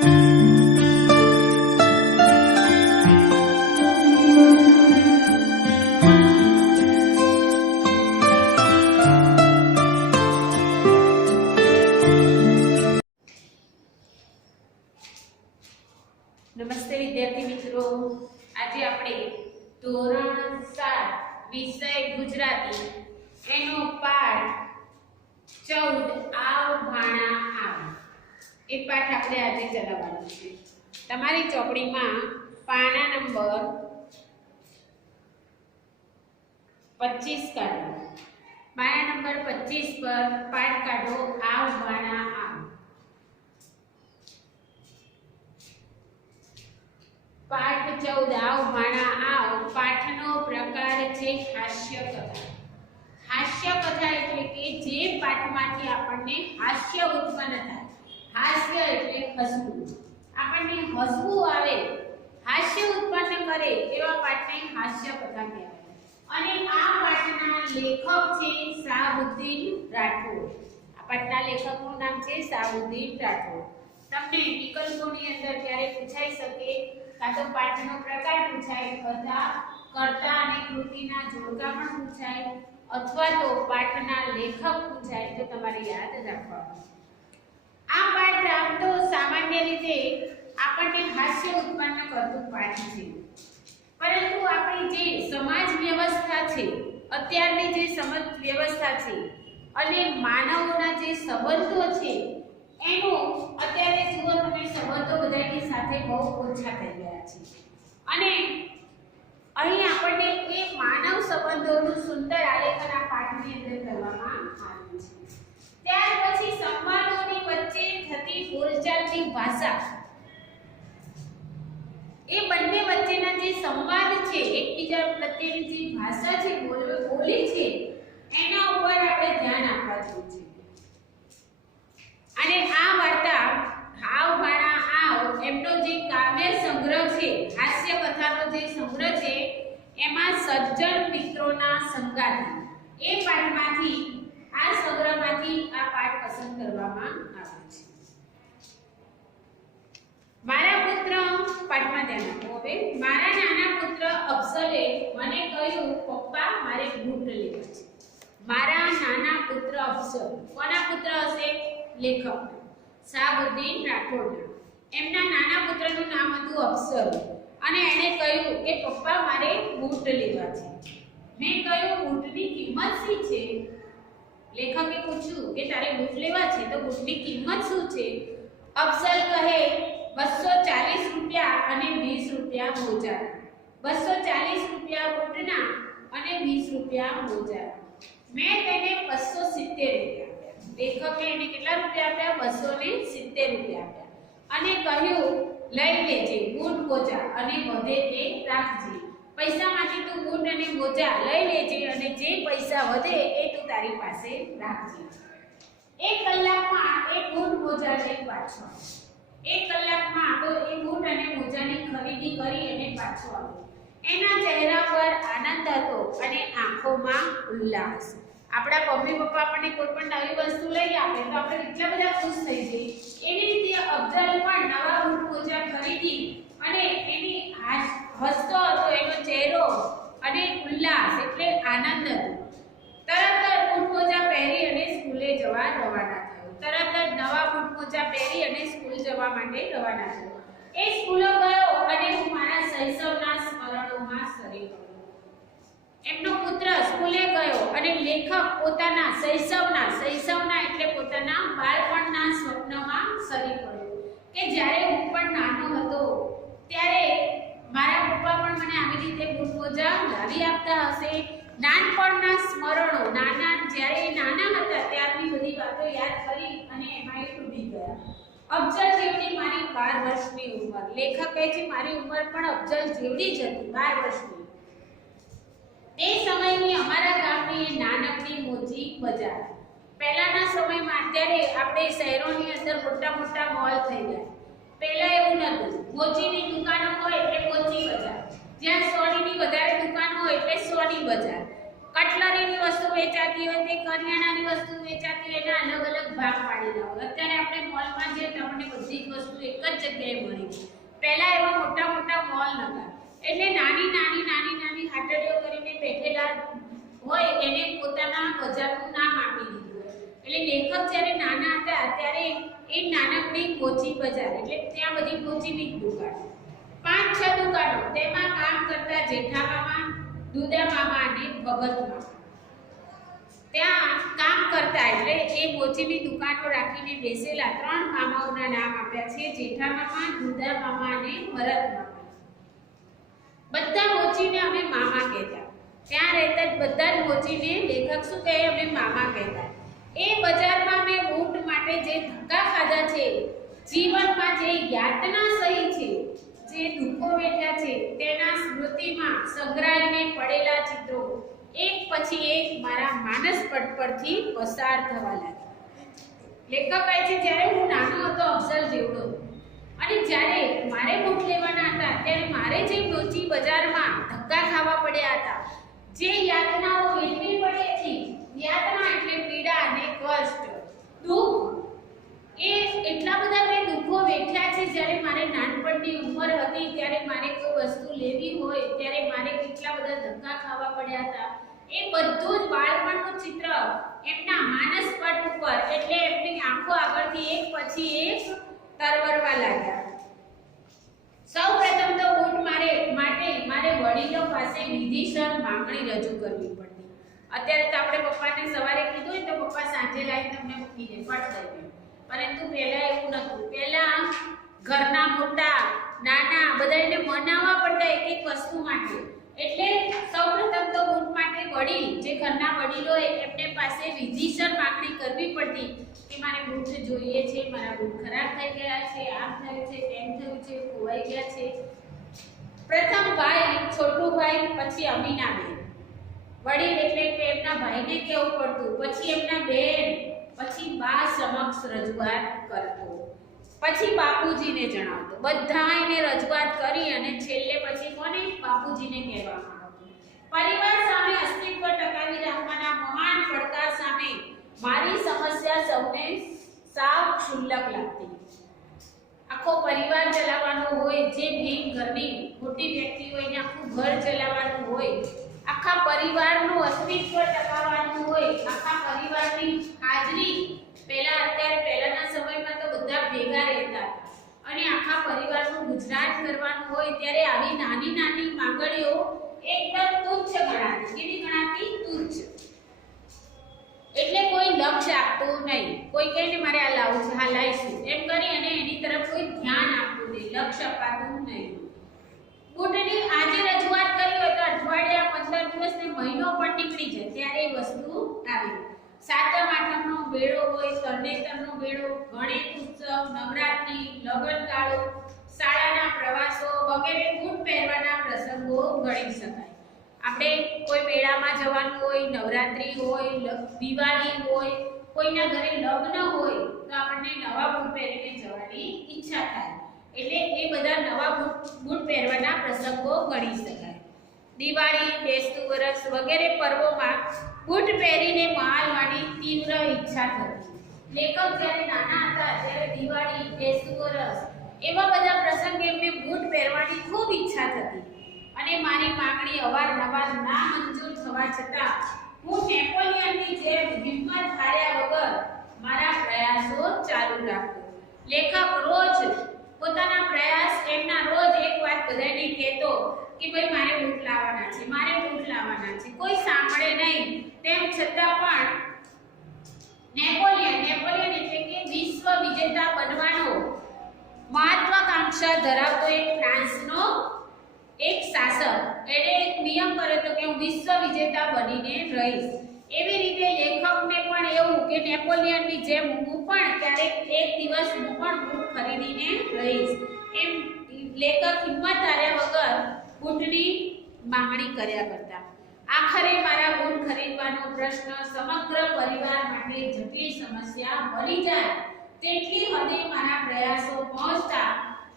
નમસ્તે વિદ્યાર્થી મિત્રો, આજે આપણે ધોરણ 7 વિષય ગુજરાતી એનો પાઠ 14 આવ ભાણા આવ એ પાઠ આપણે આજે ચલાવવાનો છે। તમારી ચોપડીમાં પાના નંબર 25 કાઢો। પાના નંબર 25 પર પાઠ કાઢો આવ ભાણા આવ। पाठ 14 आव भाणा आव पाठनो प्रकार छे हास्य कथा। हास्य कथा એટલે કે જે પાઠમાંથી આપણને હાસ્ય ઉત્પન્ન થાય। હાસ્ય એટલે હસવું, આપણને હસવું આવે, હાસ્ય ઉત્પન્ન કરે એવા પાઠને હાસ્ય કથા કહેવાય। અને આ પાઠના લેખક છે શાહબુદ્દીન રાઠોડ। આ પાઠના લેખકનું નામ છે શાહબુદ્દીન રાઠોડ। તમને વિકલ્પોની અંદર ક્યારે પૂછાઈ શકે, કાં તો પાઠનો પ્રકાર પૂછાય, કથા, કર્તા અને કૃતિના જોડકા પણ પૂછાય, અથવા તો પાઠના લેખક પૂછાય, તો તમારે યાદ રાખવાનું। આ પાઠ આમ તો સામાન્ય રીતે આપણને હાસ્ય ઉત્પન્ન કરતું પાઠ છે, પરંતુ આપણી જે સમાજ વ્યવસ્થા છે, અત્યારની જે સમાજ વ્યવસ્થા છે અને માનવોના જે સંબંધો છે એનો અત્યારે જુઓ તમે સંબંધો બધાની સાથે બહુ ઓછા થઈ ગયા છે। અને અહીં આપણને એ માનવ સંબંધોનું સુંદર આલેખન આ પાઠની અંદર કરવામાં આવ્યું છે। ત્યાર પછી સંવાદોની વચ્ચે થતી બોલચાલની ભાષા, એ બંને વચ્ચેના જે સંવાદ છે, એકબીજા પ્રત્યેની જે ભાષા છે, બોલી છે, એના ઉપર આપણે ધ્યાન આપવા જોઈએ છે। અને આ વાર્તા આવ ભાણા આવ એમનો જે કાવ્ય સંગ્રહ છે, હાસ્ય કથાનો જે સંગ્રહ છે, એમાં સજ્જન મિત્રોના સંગાતી એ પાઠમાંથી, આ સંગ્રહમાંથી આ પાઠ પસંદ કરવામાં આવ્યો છે। મારા પુત્ર, પાઠમાં ધ્યાન આપો હવે। મારા નાના પુત્ર અફસલે મને કહ્યું, પપ્પા મારે બૂટ લેવા છે। મારા નાના પુત્ર અફસલ, કોના પુત્ર હશે? લેખક શાહબુદ્દીન રાઠોડ। એમના નાના પુત્રનું નામ હતું અફસલ અને એણે કહ્યું કે પપ્પા મારે બૂટ લેવા છે। મેં કહ્યું બૂટની કિંમત શું છે? લેખકે પૂછ્યું કે તારે બૂટ લેવા છે તો બૂટની કિંમત શું છે? અફસલ કહે 240 રૂપિયા અને 20 રૂપિયા મોજા। 240 રૂપિયા બૂટના અને 20 રૂપિયા મોજા। મેં તેને 270 રૂપિયા। લેખકે એને કેટલા રૂપિયા આપ્યા? 270 રૂપિયા આપ્યા અને કહ્યું લઈ લેજે બૂટ મોજા અને વધે તે રાખજે। પૈસામાંથી તું બૂટ અને મોજા લઈ લેજે અને જે પૈસા વધે એ તું તારી પાસે રાખજે। 1 કલાકમાં એ બૂટ મોજા લઈ પાછો આવ્યો। 1 કલાકમાં તો એ બૂટ અને મોજાની ખરીદી કરી અને પાછો આવ્યો। એના ચહેરા પર આનંદ હતો અને આંખોમાં ઉલ્લાસ। આપણા મમ્મી પપ્પા આપણને કોઈ પણ નવી વસ્તુ લઈ આપે તો આપણે કેટલા બધા ખુશ થઈ જઈએ, એવી રીતે અફઝલ પણ નવા બૂટ મોજા ખરીદી અને એની હસતો હતો એનો ચહેરો અને ઉલ્લાસ એટલે આનંદ હતો। તરત જ બૂટ મોજા પહેરી અને સ્કૂલે જવા રવાના થયો। તરત જ નવા બૂટ મોજા પહેરી અને સ્કૂલ જવા માટે રવાના થયો। એ સ્કૂલે ગયો અને હું મારા શૈશવના સ્મરણોમાં સરી ગયો। એમનો પુત્ર સ્કૂલે ગયો અને લેખક પોતાના શૈશવના એટલે પોતાના બાળપણના સ્વપ્નમાં સરી પડ્યો કે જ્યારે હું પણ નાનો હતો ત્યારે મારા પપ્પા પણ મને આવી રીતે બૂટ મોજા લાવી આપતા હશે। નાનપણના સ્મરણો, જ્યારે નાના હતા ત્યારની બધી વાતો યાદ કરી અને એમાં એ ડૂબી ગયા। અફઝલ જેવડી મારી 12 વર્ષની ઉંમર, લેખક કહે છે મારી ઉંમર પણ અફઝલ જેવડી જ હતી, 12 વર્ષની। તે સમયની અમારા ગામની નાનકડી મોચી બજાર। પહેલાના સમયમાં, અત્યારે આપણે શહેરોની અંદર મોટા મોટા મોલ થઈ ગયા, પહેલા એવું નહોતું। મોચીની દુકાનો હોય એટલે મોચી બજાર, જ્યાં સોનીની વધારે દુકાન હોય એટલે સોની બજાર, કટલરીની વસ્તુ વેચાતી હોય તે કરિયાણાની વસ્તુ વેચાતી હોય એના અલગ અલગ ભાગ પાડેલા હોય। અત્યારે આપણે મોલમાં જઈએ તો આપણને બધી જ વસ્તુ એક જ જગ્યાએ મળી ગઈ. પહેલા એવા મોટા મોટા મોલ નહોતા, એટલે નાની નાની નાની નાની હાટડીઓ કરીને બેઠેલા હોય એને પોતાના બજારનું નામ આપી દીધું. એટલે લેખક જ્યારે નાના હતા ત્યારે એ નાનકડી મોચી બજાર, એટલે ત્યાં બધી મોચીની દુકાન, 5-6 દુકાનો, તેમાં કામ કરતા જેઠા મામા, દુદા મામા અને ભગત મામા ત્યાં કામ કરતા. એટલે એ મોચીની દુકાનો રાખીને બેસેલા 3 મામાઓના નામ આપ્યા છે, જેઠા મામા, દુદા મામા અને ભરત મામા. બધા મોચીને અમે મામા કહેતા. ત્યાં રહેતા બધા જ મોચીને લેખક શું કહે, અમે મામા કહેતા. એ બજારમાં મેં ઊંટ માટે જે ધક્કા ખાધા છે, જીવનમાં જે યાતના સહી છે, જે દુઃખો વેઠ્યા છે, તેના સ્મૃતિમાં સંગ્રહાઈને પડેલા ચિત્રો એક પછી એક મારા માનસ પટ પરથી પસાર થવા લાગ્યા. લેખક કહે છે જ્યારે હું નાનો હતો, અફઝલ જેવડો, અને જ્યારે મારે બૂટ લેવાના હતા ત્યારે મારે જે મોચી બજારમાં ધક્કા ખાવા પડ્યા હતા, જે યાતનાઓ વેઠવી પડી હતી, યાતના એટલે પીડા અને કષ્ટ, દુઃખ, એ એટલા બધા મેં દુઃખો વેઠ્યા છે. જ્યારે મારે નાનપણની ઉંમર હતી ત્યારે મારે કોઈ વસ્તુ લેવી હોય ત્યારે મારે કેટલા બધા ધક્કા ખાવા પડ્યા હતા, એ બધું જ બાળપણનું ચિત્ર એમના માનસ પટ ઉપર, એટલે એમની આંખો આગળથી એક પછી એક તરવરવા લાગ્યા. સૌપ્રથમ તો ઊંટ મારે વડીલો પાસે વિધિસર માંગણી રજૂ કરવી પડતી. અત્યારે તો આપણે પપ્પાને સવારે કીધું હોય તો પપ્પા સાંજે લાવીને તમને મૂકી દે, ફટ દઈ દે. પરંતુ પહેલા એવું નહોતું. પહેલા ઘરના મોટા નાના બધાને મનાવવા પડતા એક એક વસ્તુ માટે. એટલે સૌપ્રથમ તો ઊંટ માટે વડીલ, જે ઘરના વડીલો એમને પાસે વિધિસર માંગણી કરવી પડતી કે મારે બૂટ જોઈએ છે, મારા બૂટ ખરાબ થઈ ગયા છે, આમ થયું છે, તેમ થયું છે, ખોવાઈ ગયા છે. પ્રથમ ભાઈ, છોટું ભાઈ, પછી અમીનાબેન. વડીલ એટલે કે એમના ભાઈને કહેવું પડતું, પછી એમના બેન, પછી બા સમક્ષ રજૂઆત કરતો, પછી બાપુજીને જણાવતો. બધાને રજૂઆત કરી અને છેલ્લે પછી કોને, બાપુજીને કહેવામાં આવતું. પરિવાર સામે અસ્તિત્વ ટકાવી રાખવાના મહાન પડકાર સામે મારી સમસ્યા સૌને સાવ ક્ષુલ્લક લાગતી. આખો પરિવાર ચલાવવાનો હોય, જે ભીમ ઘરની મોટી વ્યક્તિ હોય ને આખું ઘર ચલાવવાનું હોય, આખા પરિવારનું અસ્તિત્વ ટકાવવાનું હોય, આખા પરિવારની હાજરી, પહેલાના સમયમાં તો બધા ભેગા રહેતા અને આખા પરિવારનું ગુજરાન કરવાનું હોય, ત્યારે આવી નાની નાની માંગણીઓ એકદમ તુચ્છ ગણાતી. કેવી ગણાતી? તુચ્છ. એટલે કોઈ લક્ષ્ય આપતું નહીં. કોઈ કહે ને મારે આ લાવવું છે, હા લાવીશું, એમ કરી અને એની તરફ કોઈ ધ્યાન આપતું નહીં, લક્ષ્ય અપાતું નહીં. બૂટની આજે રજૂઆત કરી હોય તો અઠવાડિયા, 15 દિવસ ને મહિનો પણ નીકળી જાય ત્યારે એ વસ્તુ આવે. સાતમ આઠમનો બેડો હોય, તરણેતરનો બેડો, ગણેશ ઉત્સવ, નવરાત્રી, લગ્નગાળો, શાળાના પ્રવાસો વગેરે બૂટ પહેરવાના પ્રસંગો ગણી શકાય. આપણે કોઈ મેળામાં જવાનું હોય, નવરાત્રી હોય, દિવાળી હોય, કોઈના ઘરે લગ્ન હોય તો આપણને નવા બૂટ પહેરીને જવાની ઈચ્છા થાય. એટલે એ બધા નવા બૂટ પહેરવાના પ્રસંગો ગણી શકાય. દિવાળી, બેસતું વરસ વગેરે પર્વોમાં બૂટ પહેરીને માલવાની તીવ્ર ઈચ્છા થતી. લેખક જ્યારે નાના હતા ત્યારે દિવાળી, બેસતું વરસ એવા બધા પ્રસંગે એમને બૂટ પહેરવાની ખૂબ ઈચ્છા થતી અને મારી માંગણી અવારનવાર ના મંજૂર થવા છતાં હું નેપોલિયનની જેમ હિંમત હાર્યા વગર મારા પ્રયાસો ચાલુ રાખતો. લેખક રોજ પોતાના પ્રયાસ, એમના રોજ એક વાત બધાને કહેતો કે ભાઈ મારે બૂટ લાવવાના છે, મારે બૂટ લાવવાના છે. કોઈ સાંભળે નહીં. તેમ છતાં પણ નેપોલિયન એટલે કે વિશ્વ વિજેતા બનવાનો મહત્વાકાંક્ષા ધરાવતો એક ફ્રાન્સનો એક શાસક, એણે એક નિયમ કર્યો હતો કે હું વિશ્વ વિજેતા બનીને રહીશ. એવી રીતે લેખકને પણ એવું કે નેપોલિયનની જેમ હું પણ ક્યારેક એક દિવસ હું પણ બૂટ ખરીદીને રહીશ. એમ લેખક હિંમત હાર્યા વગર બૂટની માંગણી કર્યા કરતા. આખરે મારા બૂટ ખરીદવાનો પ્રશ્ન સમગ્ર પરિવાર માટે જટિલ સમસ્યા બની જાય તેટલી હદે મારા પ્રયાસો પહોંચતા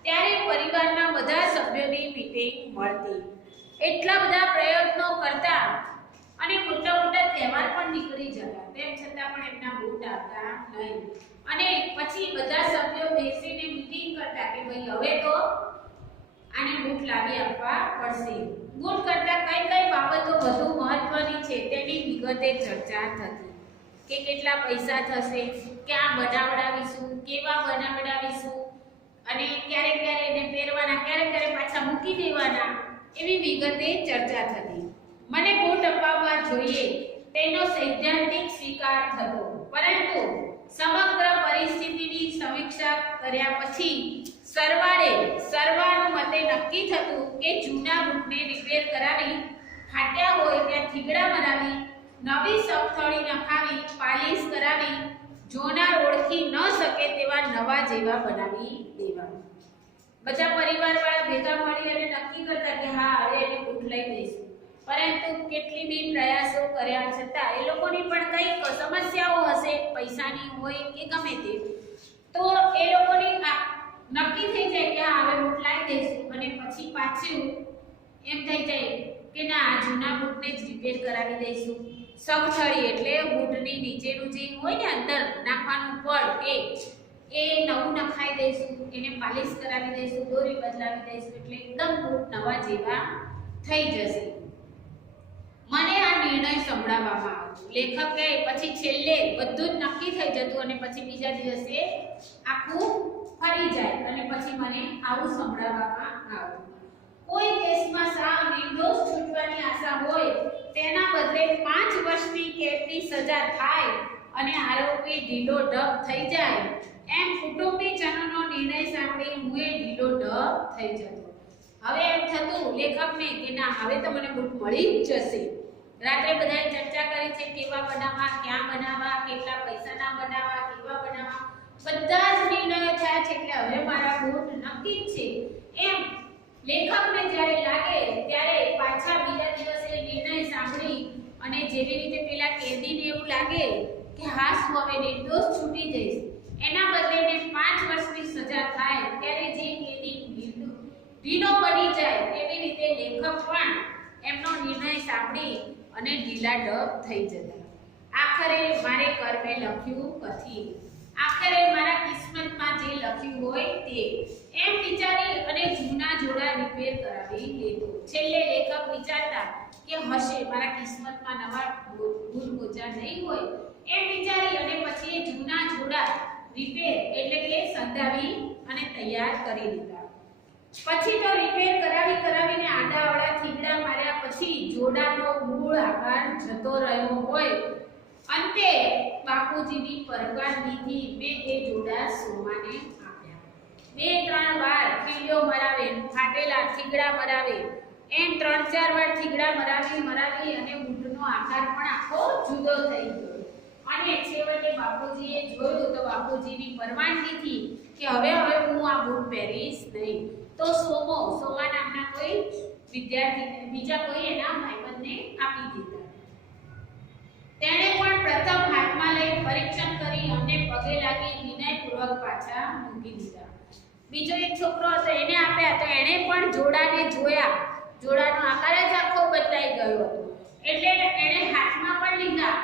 ત્યારે પરિવારના બધા સભ્યોની મીટિંગ મળતી. એટલા બધા પ્રયત્નો કરતા અને મોટા મોટા તહેવાર પણ નીકળી જતા, તેમ છતાં પણ એમના બૂટ આવતા નહીં. અને પછી બધા સભ્યો બેસીને મીટિંગ કરતા કે ભાઈ આને બૂટ લાવી આપવા પડશે. બૂટ કરતા કઈ કઈ બાબતો વધુ મહત્વની છે તેની વિગતે ચર્ચા થતી કે કેટલા પૈસા થશે, ક્યાં બનાવડાવીશું, કેવા બનાવડાવીશું અને ક્યારે ક્યારે એને પહેરવાના, ક્યારે ક્યારે પાછા મૂકી દેવાના, એવી વિગતે ચર્ચા થતી. મને બૂટ અપાવવા જોઈએ તેનો સૈદ્ધાંતિક સ્વીકાર થતો, પરંતુ સમગ્ર પરિસ્થિતિની સમીક્ષા કર્યા પછી સર્વાનુમતે નક્કી થતું કે જૂના બૂટને રિપેર કરાવી, ફાટ્યા હોય ત્યાં થીગડા બનાવી, નવી સફથળી નખાવી, પાલિશ કરાવી, જોનાર ઓળખી ન શકે તેવા નવા જેવા બનાવી દેવા. બધા પરિવારવાળા ભેગા મળી અને નક્કી કરતા કે હા હવે એને બૂટ લઈ દઈશું, પરંતુ કેટલી બી પ્રયાસો કર્યા છતાં એ લોકોની પણ કંઈક સમસ્યાઓ હશે, પૈસાની હોય કે ગમે તે, તો એ લોકોની નક્કી થઈ જાય કે હા હવે બૂટ લાવી દઈશું અને પછી પાછું એમ થઈ જાય કે ના આ જૂના બૂટને જ રિપેર કરાવી દઈશું. સફથળી એટલે બૂટની નીચેનું જે હોય ને અંદર નાખવાનું પડ એ નવું નખાઈ દઈશું, એને પાલિશ કરાવી દઈશું, દોરી બદલાવી દઈશું, એટલે એકદમ બૂટ નવા જેવા થઈ જશે. મને આ નિર્ણય સંભળાવવામાં આવ્યો. લેખક કહે પછી છેલ્લે બધું જ નક્કી થઈ જતું અને પછી બીજા દિવસે આખું ફરી જાય અને પછી મને આવું સંભળાવવામાં આવ્યું. કોઈ કેસમાં સાવ નિર્દોષ છૂટવાની આશા હોય તેના બદલે 5 વર્ષની કેદની સજા થાય અને આરોપી ઢીલો ઢબ થઈ જાય, એમ કુટુંબીજનોનો નિર્ણય સાંભળી હું ઢીલો ઢબ થઈ જતો. હવે એમ થતું લેખકને કે ના હવે તો મને બૂટ મળી જ જશે. રાત્રે બધાએ ચર્ચા કરી છે કેવા બનાવવા, ક્યાં બનાવવા, કેટલા પૈસાના બનાવવા, કેવા બનાવવા, બધા જ નિર્ણયો થયા છે એટલે હવે મારા બૂટ નક્કી જ છે. એમ લેખકને જ્યારે લાગે ત્યારે પાછા બીજા દિવસે નિર્ણય સાંભળી અને જેવી રીતે પેલા કેદીને એવું લાગે કે હા હું હવે નિર્દોષ છૂટી જઈશ, એના બદલે 5 વર્ષની સજા થાય ત્યારે જે કેદી ઢીલો પડી જાય એવી રીતે લેખક પણ એમનો નિર્ણય સાંભળી અને ઢીલા ઢબ થઈ જતા. આખરે મારે કર્મે લખ્યું કથી, આખરે મારા કિસ્મતમાં જે લખ્યું હોય તે, એમ વિચારી અને જૂના જોડા રિપેર કરાવી લેતો. છેલ્લે લેખક વિચારતા કે હશે મારા કિસ્મતમાં નવા બૂટ મોજા નહીં હોય, એમ વિચારી અને પછી એ જૂના જોડા રિપેર એટલે કે સંધાવી અને તૈયાર કરી દીધા. પછી તો રિપેર કરાવીને આડાઅવળા થીગડા માર્યા પછી જોડાનો મૂળ આકાર જતો રહ્યો હોય, અંતે બાપુજીની પરવાનગીથી મેં એ જોડા સોમાને આપ્યા. 2-3 વાર પીળો મરાવે, ફાટેલા થીગડા મરાવે, એમ 3-4 વાર થીગડા મરાવી અને બૂટનો આકાર પણ આખો જુદો થઈ ગયો. અને છેવટે બાપુજીએ જોયું તો બાપુજીની પરવાનગીથી કે હવે હું આ બૂટ પહેરીશ નહીં, તો સોમા નામના કોઈ વિદ્યાર્થી બીજા કોઈ એના ભાઈબંધને આપી દીધા. તેણે પણ પ્રથમ હાથમાં લઈ પરીક્ષણ કરી અને પગે લાગી વિનયપૂર્વક પાછા મૂકી દીધા. બીજો એક છોકરો હતો એને આપ્યા તો એણે પણ જોડાને જોયા, જોડાનો આકાર જ આખો બદલાઈ ગયો હતો, એટલે એણે હાથમાં પણ લીધા,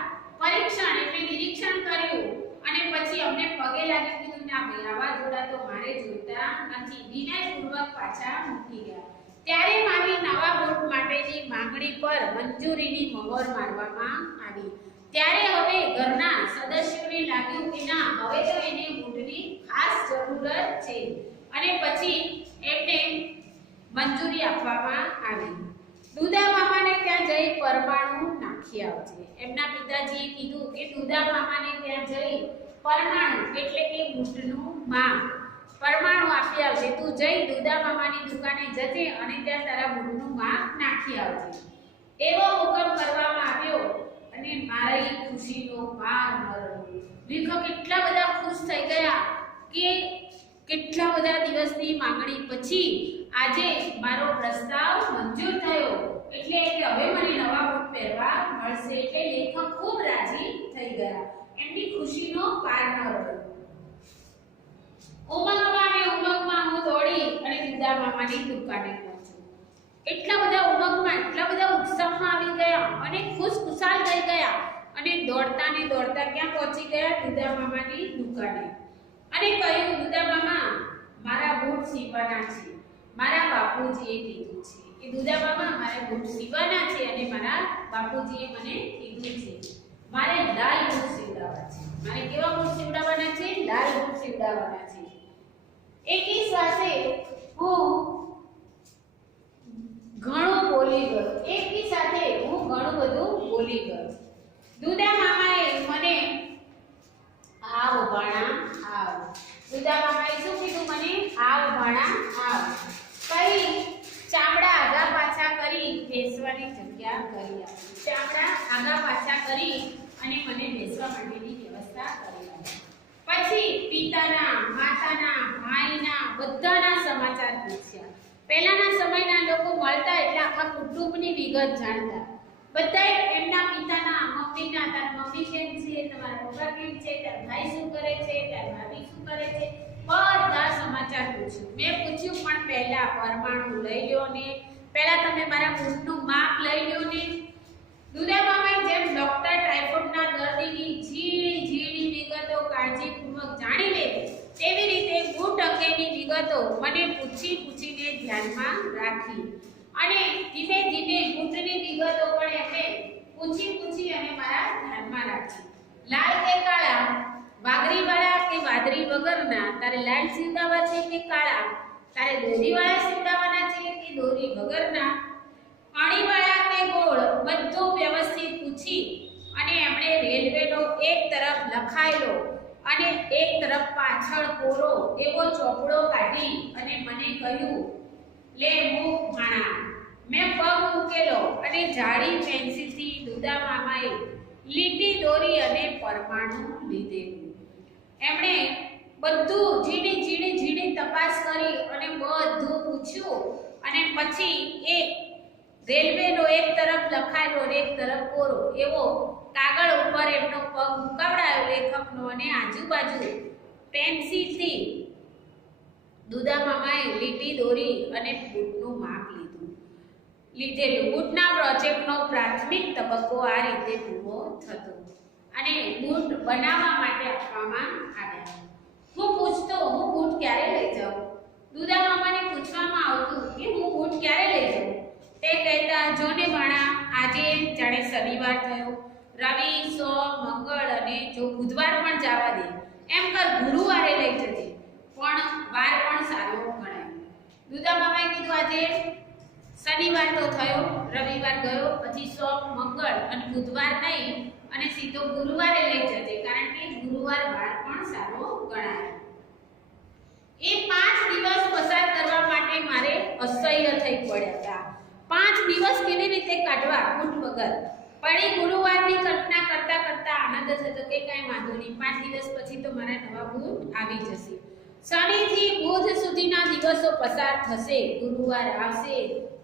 પરીક્ષણ એટલે નિરીક્ષણ કર્યું અને પછી અમને પગે લાગી કીધું ના ભાઈ આવા જોડા તો મારે જોઈતા નથી, વિનયપૂર્વક પાછા મૂકી ગયા. ત્યારે મારી નવા બૂટ માટેની માંગણી પર મંજૂરીની મહોર મારવામાં આવી. ત્યારે હવે ઘરના સદસ્યોને લાગ્યું કે ના હવે તો એને બૂટની ખાસ જરૂરત છે અને પછી એમને મંજૂરી આપવામાં આવી. દુદા મામાને ત્યાં જઈ પરમાણુ નાખી આવજે. એમના પિતાજીએ કીધું કે દુદા મામાને ત્યાં જઈ પરમાણુ એટલે કે બૂટનું માપ પરમાણુ આપી આવજે. તું જઈ દુદા મામાની દુકાને જજે અને ત્યાં તારા બૂટનું માપ નાખી આવજે. એવો હુકમ કરવામાં આવ્યો અને મારી ખુશીનો પાર ન રહ્યો. લેખક એટલા બધા ખુશ થઈ ગયા કે કેટલા બધા દિવસની માંગણી પછી આજે મારો પ્રસ્તાવ મંજૂર થયો, એટલે હવે મને નવા બૂટ પહેરવા મળશે. એટલે લેખક ખૂબ રાજી થઈ ગયા. એમની ખુશીનો પાર ન રહ્યો. ઉમંગમાં હું દોડી અને દુદા મામાની દુકાને પહોંચ્યો. એટલા બધા ઉમંગમાં, એટલા બધા ઉત્સાહમાં આવી ગયા અને ખુશખુશાલ થઈ ગયા અને દોડતા ક્યાં પહોંચી ગયા? દુદા મામાની દુકાને. અને કહ્યું દુદા મામા મારા બૂટ સીવવાના છે, મારા બાપુજીએ કીધું છે કે દુધા મામા મારે બૂટ સીવવાના છે અને મારા બાપુજીએ મને કીધું છે મારે લાલ બૂટ સીવડાવવા છે. મારે કેવા બૂટ સીવડાવવાના છે? લાલ બૂટ સીવડાવવાના છે. એકી સાથે હું ઘણું બોલી ગયો. એકી સાથે હું ઘણું બધું બોલી ગયો. દુધા મામાએ મને આવ ભાણા આવ. દુધા મામાએ શું કીધું મને? આવ ભાણા આવ. કઈ ચામડા આગા પાછા કરી બેસવાની જગ્યા કરી આપી. ચામડા આગા પાછા કરી અને મને બેસવા માટેની વ્યવસ્થા કરી આપી. પછી પિતાના, માતાના, ભાઈના બધાના સમાચાર પૂછ્યા. પહેલાના સમયના લોકો મળતા એટલે આખા કુટુંબની વિગત જાણતા. બધાય એમના પિતાના, મમ્મીના, તારા મમ્મી કેમ છે, તમારા પપ્પા કેમ છે, તારા ભાઈ શું કરે છે, તારા ભાભી શું કરે છે, બધા સમાચાર પૂછ્યું. મેં પૂછ્યું પણ પહેલા પરમાણુ લઈ લ્યો ને, પહેલા તમે મારા બૂટનું માપ લઈ લ્યો ને. દુધા મામાએ જેમ ડોક્ટર ટાઇફોઇડના દર્દીની ઝીણી ઝીણી વિગતો કાળજીપૂર્વક જાણી લે તેવી રીતે બૂટ અંગેની વિગતો મને પૂછીને ધ્યાનમાં રાખી અને ધીમે ધીમે બૂટની વિગતો પણ એમણે પૂછી અને મારા ધ્યાનમાં રાખી. લાલ કે કાળા, વાગરીવાળા કે વાદળી વગરના, તારે લાલ સીવડાવવા છે કે કાળા, તારે દોરીવાળા સીવડાવવાના છે કે દોરી વગરના, અણીવાળા કે ગોળ, બધું વ્યવસ્થિત પૂછી અને એમણે રેલવેનો એક તરફ લખાયેલો અને એક તરફ પાછળ કોરો એવો ચોપડો કાઢી અને મને કહ્યું, લે મૂક ભાણા. મેં પગ મૂકેલો અને જાડી પેન્સિલથી દુધા મામાએ લીટી દોરી અને પરમાણુ લીધેલું. એમણે બધું ઝીણી તપાસ કરી અને બધું પૂછ્યું અને પછી એક રેલવેનો એક તરફ લખાયેલો અને એક તરફ કોરો એવો કાગળ ઉપર એમનો પગ મુકાવડાયો લેખકનો અને આજુબાજુ પેન્સિલથી દુધા મામાએ લીટી દોરી અને બૂટનું માપ લીધેલું. બૂટના પ્રોજેક્ટનો પ્રાથમિક તબક્કો આ રીતે પૂરો થતો અને બૂટ બનાવવા માટે આપવામાં આવ્યા. હું પૂછતો, હું બૂટ ક્યારે લઈ જાઉં? દુધા મામાને પૂછવામાં આવતું કે હું બૂટ ક્યારે લઈ જાઉં? તે કહેતા, જોને ભાણા, આજે જાણે શનિવાર થયો, રવિ, સોમ, મંગળ અને જો બુધવાર પણ જવા દે, એમ કર ગુરુવારે લઈ જજે, પણ વાર પણ સારો ગણાય. દુધા મામાએ કીધું, આજે શનિવાર તો થયો, રવિવાર ગયો, પછી સોમ, મંગળ અને બુધવાર નહીં અને સીધો ગુરુવારે લઈ જજે, કારણ કે ગુરુવાર વાર પણ સારો ગણાય. એ 5 દિવસ પસાર કરવા માટે મારે અસહ્ય થઈ પડ્યા હતા. 5 દિવસ કેવી રીતે કાઢવા બૂટ વગર? પણ ગુરુવારની કલ્પના કરતા આનંદ થતો કે કાંઈ વાંધો નહીં, 5 દિવસ પછી તો મારા નવા બૂટ આવી જશે. શનિથી બુધ સુધીના દિવસો પસાર થશે, ગુરુવાર આવશે,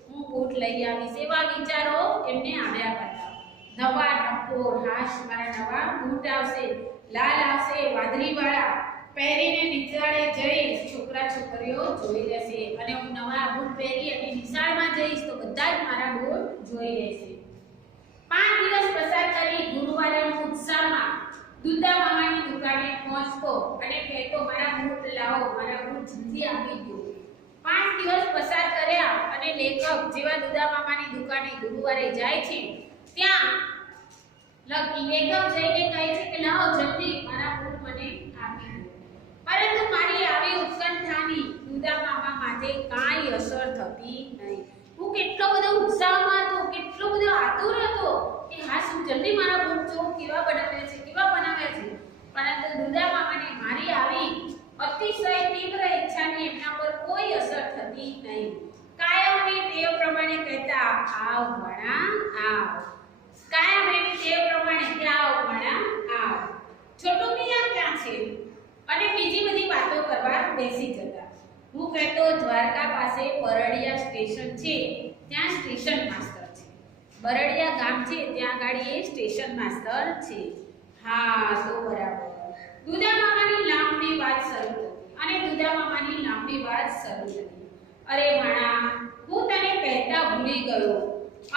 હું બૂટ લઈ આવીશ, એવા વિચારો એમને આવ્યા કરતા. નવા ટકોર હાશ, મારા નવા બૂટ આવશે, લાલ આવશે, વાદળીવાળા, પહેરીને નિશાળે જઈશ, છોકરા છોકરીઓ જોઈ લેશે અને હું નવા બૂટ પહેરી અને નિશાળમાં જઈશ તો બધા જ મારા બૂટ જોઈ લેશે. 5 દિવસ પસાર કરી ગુરુવારે ઉત્સાહમાં દુધા મામાની દુકાને પહોંચતો અને કહેતો, મારા બૂટ લાવો, મારા બૂટ જલ્દી આપી દો. 5 દિવસ પસાર કર્યા અને લેખક જેવા દુધા મામાની દુકાને ગુરુવારે જાય છે ત્યાં લેખક જઈને કહે છે કે લાવો જલ્દી મારા બૂટ મને આપી દો. પરંતુ મારી આવી ઉત્કંઠાની દુધા મામા માટે કાંઈ અસર થતી નહીં. હું કેટલો બધો ઉત્સાહમાં હતો, કેટલો બધો આતુર હતો કે હા શું જલ્દી મારા બૂટ જો કેવા બનાવ્યા છે, પરંતુ દુધા મામાને મારી આવી અતિશય તીવ્ર ઈચ્છાની એમના પર કોઈ અસર થતી નહીં. કાયમની ટેવ પ્રમાણે કહેતા, આવ ભણા આવ. કાયમની ટેવ પ્રમાણે કે આવ ભણા આવ. છોટું મિયા ક્યાં છે? અને બીજી બધી વાતો કરવા બેસી જતા. હું કહેતો, દ્વારકા પાસે બરડિયા સ્ટેશન છે, ત્યાં સ્ટેશન માસ્ટર છે. બરડિયા ગામ છે, ત્યાં ગાડી એ સ્ટેશન માસ્ટર છે. હા તો બરાબર. દુધા મામાની લાંબી વાત શરૂ થઈ. અરે ભાણા, હું તને કહેતા ભૂલી ગયો,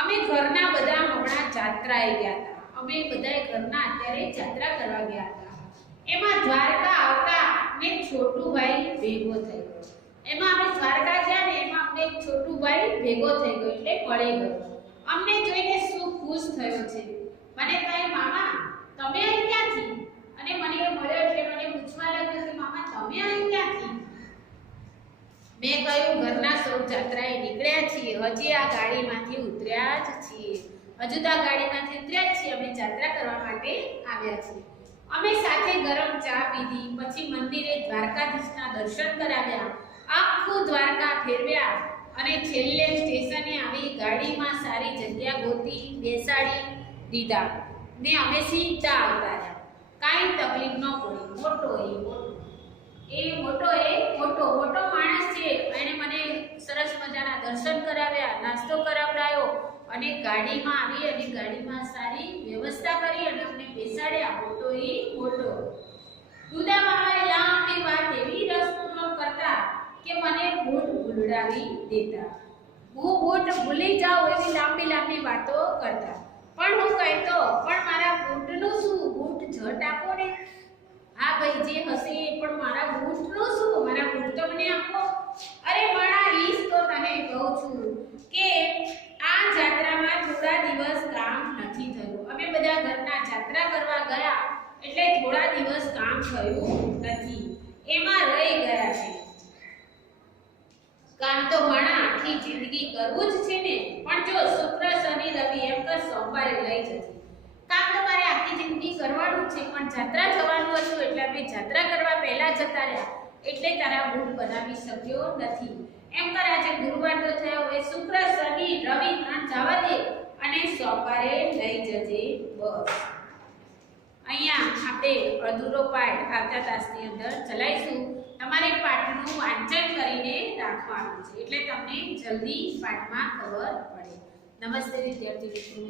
અમે ઘરના બધા હમણાં જાત્રાએ ગયા હતા. અમે બધાએ ઘરના અત્યારે જાત્રા કરવા ગયા હતા. એમાં દ્વારકા આવતા ને છોટુભાઈ ભેગો થયો. એમાં અમે દ્વારકા ગયા ને એમાં એક છોટું ભાઈ ભેગો થઈ ગયો એટલે મળી ગયો. અમને જોઈને શું ખુશ થયો છે. મને કહે મામા તમે અહીં ક્યાંથી? અને મને એ મળ્યો એટલે મને પૂછવા લાગ્યો કે મામા તમે અહીં ક્યાંથી? મેં કહ્યું ઘરના સૌ જાત્રાએ નીકળ્યા છીએ, હજી આ ગાડીમાંથી ઉતર્યા જ છીએ. હજુ તો આ ગાડીમાંથી ઉતર્યા જ છીએ, અમે જાત્રા કરવા માટે આવ્યા છીએ. અમે સાથે ગરમ ચા પીધી, પછી મંદિરે દ્વારકાધીશના દર્શન કરાવ્યા, આખું દ્વારકા ફેરવ્યા અને છેલ્લે સ્ટેશને આવી ગાડીમાં સારી જગ્યા ગોતી બેસાડી દીધા ને અમે સીધા આવતા રહ્યા. કાંઈ તકલીફ ન પડી. મોટો માણસ છે. એણે મને સરસ મજાના દર્શન કરાવ્યા, નાસ્તો કરાવડાયો અને ગાડીમાં આવી અને ગાડીમાં સારી વ્યવસ્થા કરી અને અમને બેસાડ્યા. મોટો દુદા મામાએ લાંબી વાત એવી રસપૂર્વક કરતા કે મને બૂટ ભૂલડાવી દેતા. હું બૂટ ભૂલી જાઉં એવી લાંબી વાતો કરતા. પણ હું કહેતો પણ મારા બૂટનું શું? બૂટ ઝટ આપો ને. હા ભાઈ જે હશે પણ મારા બૂટનું શું? મારા બૂટ તો મને આપો. અરે મારા ઈસ તો તને કહું છું કે આ જાત્રામાં થોડા દિવસ કામ નથી થયું. અમે બધા ઘરના જાત્રા કરવા ગયા એટલે થોડા દિવસ કામ થયું નથી, એમાં રહી ગયા છે. કામ તો માણા આખી જિંદગી કરવું જ છે ને. પણ જો શુક્ર શનિ રવિ એમ કર સોમવારે લઈ જજે. કામ તો મારે આખી જિંદગી કરવાનું છે પણ જાત્રા જવાનું હતું એટલે અમે જાત્રા કરવા પહેલા જતા રહ્યા એટલે તારા બૂટ બનાવી શક્યો નથી. એમ કર આજે ગુરુવાર તો થયો, હવે શુક્ર શનિ રવિ 3 જવા દે અને સોમવારે લઈ જજે બસ. અહીંયા આપણે અધૂરો પાઠ આવતા તાસની અંદર ચલાવીશું. તમારે પાઠનું વાંચન કરીને રાખવાનું છે એટલે તમને જલ્દી પાઠમાં ખબર પડે. નમસ્તે વિદ્યાર્થી મિત્રો.